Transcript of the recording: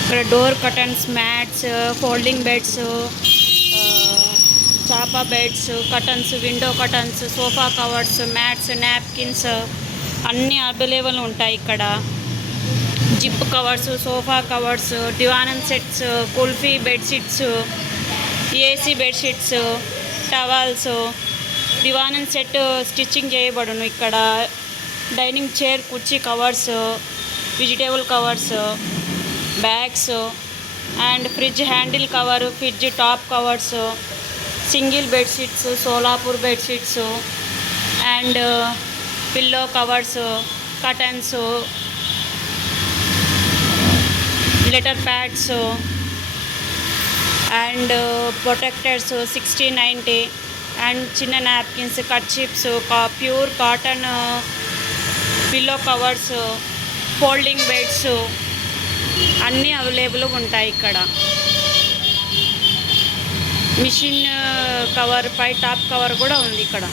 ఇక్కడ door curtains, mats, folding beds, చాపా beds, curtains, window curtains, sofa covers, mats, napkins అన్నీ available ఉంటాయి ఇక్కడ. జిప్ కవర్స్, సోఫా కవర్స్, దివానం సెట్స్, కుల్ఫీ బెడ్షీట్స్, ఏసీ బెడ్షీట్స్, టవల్స్, దివానం సెట్ స్టిచ్చింగ్ చేయబడును. ఇక్కడ డైనింగ్ చైర్, కుర్చీ covers, vegetable covers, bags and fridge handle cover, fridge top covers, single bedsheets, Solapur bedsheets and pillow covers, curtains, letter pads and protectors 60-90 and చిన్న napkins, kerchiefs, pure cotton pillow covers, folding beds అన్నీ అవైలబుల్గా ఉంటాయి ఇక్కడ. Machine cover పై top cover కూడా ఉంది ఇక్కడ.